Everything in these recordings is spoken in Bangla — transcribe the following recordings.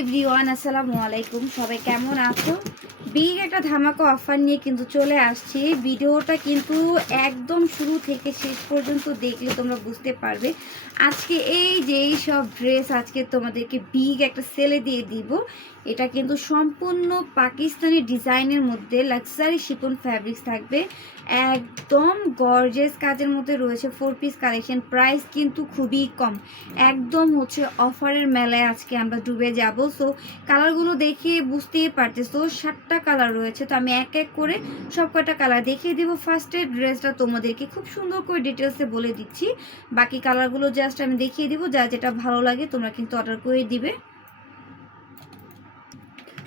এভরিওয়ান, আসসালামু আলাইকুম। সবাই কেমন আছো? বিগ একটা ধামাকা অফার নিয়ে কিন্তু চলে আসছি। ভিডিওটা কিন্তু একদম শুরু থেকে শেষ পর্যন্ত দেখলে তোমরা বুঝতে পারবে। আজকে এই যে এই সব ড্রেস আজকে তোমাদেরকে বিগ একটা সেলে দিয়ে দিব। এটা কিন্তু সম্পূর্ণ পাকিস্তানি ডিজাইনের মধ্যে লাক্সারি শিপন ফ্যাব্রিক্স থাকবে। একদম গর্জেস কাজের মধ্যে রয়েছে ফোর পিস কালেকশন প্রাইস কিন্তু খুবই কম। একদম হচ্ছে অফারের মেলায় আজকে আমরা ডুবে যাব। সো কালারগুলো দেখে বুঝতেই পারতেছো সাতটা কালার রয়েছে। তো আমি এক এক করে সব কয়টা কালার দেখিয়ে দিব। ফার্স্টের ড্রেসটা তোমাদেরকে খুব সুন্দর করে ডিটেলসে বলে দিচ্ছি। বাকি কালারগুলো জাস্ট আমি দেখিয়ে দিব। যা যেটা ভালো লাগে তোমরা কিন্তু অর্ডার করে দিবে।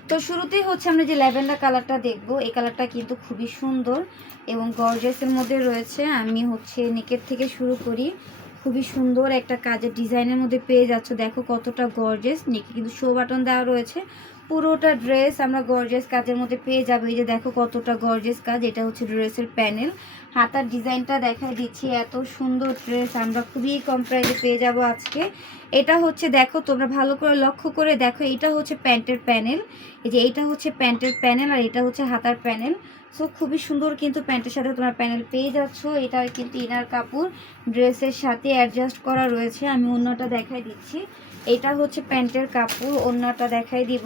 তো শুরুতেই হচ্ছে আমরা যে ল্যাভেন্ডার কালারটা দেখব, এই কালারটা কিন্তু খুবই সুন্দর এবং গর্জেসের মধ্যে রয়েছে। আমি হচ্ছে নেকের থেকে শুরু করি। খুবই সুন্দর একটা কাজের ডিজাইনের মধ্যে পেয়ে যাচ্ছ। দেখো কতটা গর্জেস নেকি কিন্তু শো বাটন দেওয়া রয়েছে। পুরোটা ড্রেস আমরা গর্জেস কাজের মধ্যে পেয়ে যাব। এই যে দেখো কতটা গর্জেস কাজ, এটা হচ্ছে ড্রেসের প্যানেল হাতার ডিজাইনটা দেখাই দিচ্ছি, এত সুন্দর ড্রেস আমরা খুবই কম প্রাইসে পেয়ে যাব আজকে। এটা হচ্ছে দেখো, তোমরা ভালো করে লক্ষ্য করে দেখো এটা হচ্ছে প্যান্টের প্যানেল এই যে এটা হচ্ছে প্যান্টের প্যানেল আর এটা হচ্ছে হাতার প্যানেল সো খুবই সুন্দর কিন্তু প্যান্টের সাথে তোমরা প্যানেল পেয়ে যাচ্ছ। এটা কিন্তু ইনার কাপড়। ড্রেসের সাথে অ্যাডজাস্ট করা রয়েছে। আমি অন্যটা দেখাই দিচ্ছি। এটা হচ্ছে প্যান্টের কাপড়, অন্যটা দেখাই দিব।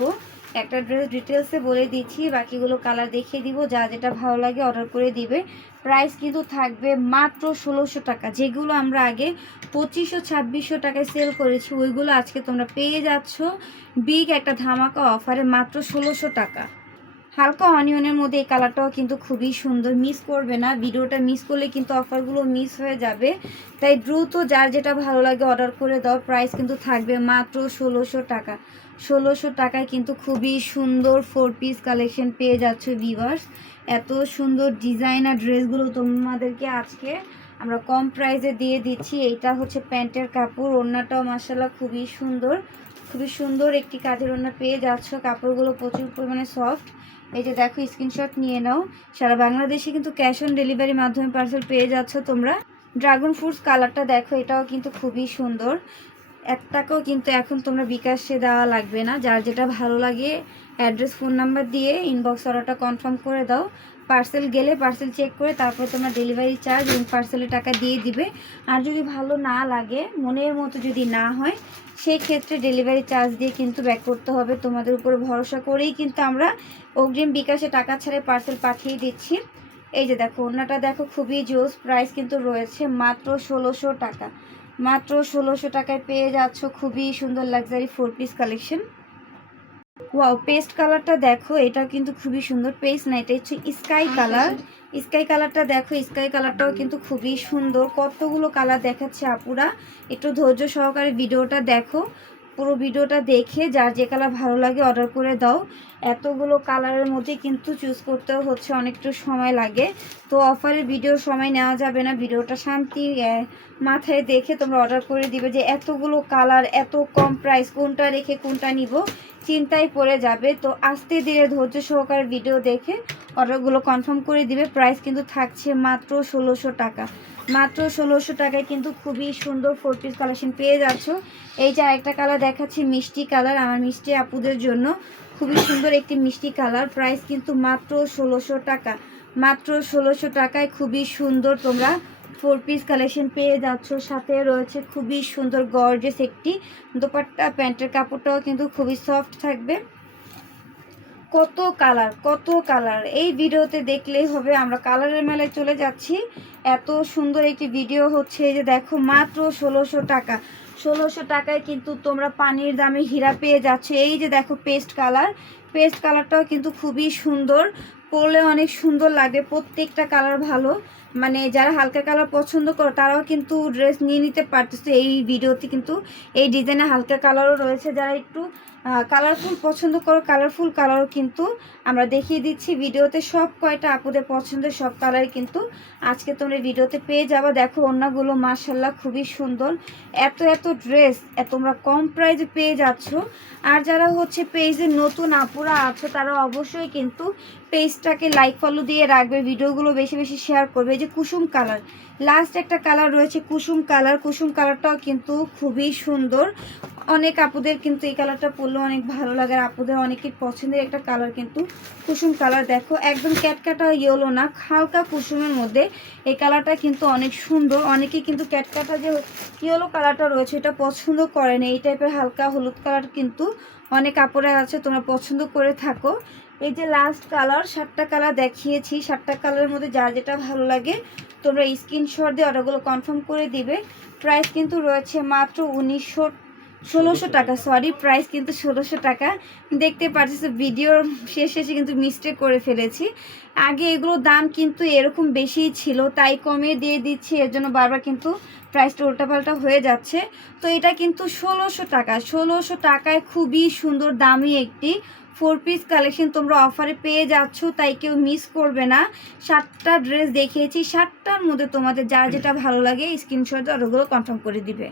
একটা ড্রেস ডিটেলসে বলে দিচ্ছি, বাকিগুলো কালার দেখিয়ে দিব, যা যেটা ভালো লাগে অর্ডার করে দিবে। প্রাইস কিন্তু থাকবে মাত্র ষোলোশো টাকা, যেগুলো আমরা আগে পঁচিশশো, ছাব্বিশশো টাকায় সেল করেছি, ওইগুলো আজকে তোমরা পেয়ে যাচ্ছ। বিগ একটা ধামাকা অফারে মাত্র ষোলোশো টাকা। হালকা অনিয়নের মধ্যে এই কালারটাও কিন্তু খুবই সুন্দর মিস করবে না। ভিডিওটা মিস করলে কিন্তু অফারগুলো মিস হয়ে যাবে। তাই দ্রুত যার যেটা ভালো লাগে অর্ডার করে দাও প্রাইস কিন্তু থাকবে মাত্র ষোলোশো টাকা। ষোলোশো টাকায় কিন্তু খুবই সুন্দর ফোর পিস কালেকশন পেয়ে যাচ্ছ ভিভার্স এত সুন্দর ডিজাইন আর ড্রেসগুলো তোমাদেরকে আজকে আমরা কম প্রাইসে দিয়ে দিচ্ছি। এইটা হচ্ছে প্যান্টের কাপড়, ওড়নাটাও মাসাল্লাহ খুবই সুন্দর। খুবই সুন্দর একটি কাজের ওড়না পেয়ে যাচ্ছ। কাপড়গুলো প্রচুর পরিমাণে সফট এই যে দেখো স্ক্রিনশট নিয়ে নাও। সারা বাংলাদেশে কিন্তু ক্যাশ অন ডেলিভারির মাধ্যমে পার্সেল পেয়ে যাচ্ছ তোমরা। ড্রাগন ফ্রুটস কালারটা দেখো, এটাও কিন্তু খুবই সুন্দর। একটাকেও কিন্তু এখন তোমরা বিকাশে দেওয়া লাগবে না। যার যেটা ভালো লাগে অ্যাড্রেস ফোন নাম্বার দিয়ে ইনবক্স অর্ডারটা কনফার্ম করে দাও। পার্সেল গেলে পার্সেল চেক করে তারপর তোমরা ডেলিভারি চার্জ এবং পার্সেলের টাকা দিয়ে দিবে। আর যদি ভালো না লাগে, মনের মতো যদি না হয় সেই ক্ষেত্রে ডেলিভারি চার্জ দিয়ে কিন্তু ব্যাক করতে হবে। তোমাদের উপরে ভরসা করেই কিন্তু আমরা অগ্রিম বিকাশে টাকা ছাড়ে পার্সেল পাঠিয়ে দিচ্ছি। এই যে দেখো ওনাটা দেখো খুবই জোস প্রাইস কিন্তু রয়েছে মাত্র ষোলোশো টাকা। মাত্র ষোলোশো টাকায় পেয়ে যাচ্ছ খুবই সুন্দর luxury four piece collection wow paste কালারটা দেখো এটা কিন্তু খুবই সুন্দর পেস্ট না এটা হচ্ছে স্কাই কালার স্কাই কালারটা দেখো স্কাই কালারটাও কিন্তু খুবই সুন্দর। কতগুলো কালার দেখাচ্ছে আপুরা একটু ধৈর্য সহকারে ভিডিওটা দেখো। পুরো ভিডিওটা দেখে যার যে কালার ভালো লাগে অর্ডার করে দাও। এতগুলো কালারের মধ্যে কিন্তু চুজ করতেও হচ্ছে অনেকটা সময় লাগে। তো অফারের ভিডিও সময় নেওয়া যাবে না। ভিডিওটা শান্তি মাথায় দেখে তোমরা অর্ডার করে দিবে যে এতগুলো কালার, এত কম প্রাইস কোনটা রেখে কোনটা নিব, চিন্তায় পড়ে যাবে। তো আস্তে ধীরে ধৈর্য সহকারে ভিডিও দেখে অর্ডারগুলো কনফার্ম করে দিবে। প্রাইস কিন্তু থাকছে মাত্র ষোলোশো টাকা। মাত্র ষোলোশো টাকায় কিন্তু খুবই সুন্দর ফোর পিস কালেকশন পেয়ে যাচ্ছ। এই যে আরেকটা কালার দেখাচ্ছি, মিষ্টি কালার আমার মিষ্টি আপুদের জন্য। খুবই সুন্দর একটি মিষ্টি কালার প্রাইস কিন্তু মাত্র ষোলোশো টাকা। মাত্র ষোলোশো টাকায় খুবই সুন্দর তোমরা ফোর পিস কালেকশন পেয়ে যাচ্ছ। সাথে রয়েছে খুবই সুন্দর গর্জেস একটি দোপাট্টা, প্যান্টের কাপড়টাও কিন্তু খুবই সফট থাকবে। কত কালার কত কালার এই ভিডিওতে দেখলেই হবে আমরা কালারের মেলায় চলে যাচ্ছি। এত সুন্দর একটি ভিডিও হচ্ছে যে দেখো, মাত্র ষোলোশো টাকা। ষোলোশো টাকায় কিন্তু তোমরা পানির দামে হীরা পেয়ে যাচ্ছে। এই যে দেখো পেস্ট কালার পেস্ট কালারটাও কিন্তু খুবই সুন্দর। পরলে অনেক সুন্দর লাগে, প্রত্যেকটা কালার ভালো। মানে যারা হালকা কালার পছন্দ করো, তারাও কিন্তু ড্রেস নিয়ে নিতে পারতেছে। এই ভিডিওতে কিন্তু এই ডিজাইনে হালকা কালারও রয়েছে। যারা একটু কালারফুল পছন্দ করো কালারফুল কালারও কিন্তু আমরা দেখিয়ে দিচ্ছি। ভিডিওতে সব কয়টা আপুদের পছন্দের, সব কালার কিন্তু আজকে তোমরা ভিডিওতে পেয়ে যাবা। দেখো, অন্যগুলো মার্শাল্লাহ খুবই সুন্দর। এত এত ড্রেস তোমরা কম প্রাইসে পেয়ে যাচ্ছ। আর যারা হচ্ছে পেজে নতুন আপুরা আছো, তারা অবশ্যই কিন্তু পেজটাকে লাইক ফলো দিয়ে রাখবে, ভিডিওগুলো বেশি বেশি শেয়ার করবে। যে কুসুম কালার লাস্ট একটা কালার রয়েছে কুসুম কালার কুসুম কালারটাও কিন্তু খুবই সুন্দর। অনেক আপুদের কিন্তু এই কালারটা পরলে অনেক ভালো লাগে, আর আপুদের অনেকের পছন্দের একটা কালার কিন্তু কুসুম কালার দেখো, একদম ক্যাটকাটা ইয়েলো না, হালকা কুসুমের মধ্যে এই কালারটা কিন্তু অনেক সুন্দর। অনেকেই কিন্তু ক্যাটকাটা যে ইয়েলো কালারটা রয়েছে, এটা পছন্দ করে না। এই টাইপের হালকা হলুদ কালার কিন্তু অনেক কাপড়ে আছে, তোমরা পছন্দ করে থাকো। এই যে লাস্ট কালার সাতটা কালার দেখিয়েছি। সাতটা কালারের মধ্যে যার যেটা ভালো লাগে, তোমরা স্ক্রিনশট দিয়ে অর্ডারগুলো কনফার্ম করে দিবে। প্রাইস কিন্তু রয়েছে মাত্র উনিশশো ষোলোশো টাকা সরি প্রাইস কিন্তু ষোলোশো টাকা। দেখতে পাচ্ছি ভিডিওর শেষ শেষে কিন্তু মিস্টেক করে ফেলেছি। আগে এগুলোর দাম কিন্তু এরকম বেশিই ছিল তাই কমিয়ে দিয়ে দিচ্ছি এর জন্য বারবার কিন্তু প্রাইসটা উল্টাপাল্টা হয়ে যাচ্ছে। তো এটা কিন্তু ষোলোশো টাকা ষোলোশো টাকায় খুবই সুন্দর দামি একটি ফোর পিস কালেকশন তোমরা অফারে পেয়ে যাচ্ছ তাই কেউ মিস করবে না। সাতটা ড্রেস দেখিয়েছি সাতটার মধ্যে তোমাদের যার যেটা ভালো লাগে স্ক্রিনশট আর ওগুলো কনফার্ম করে দিবে।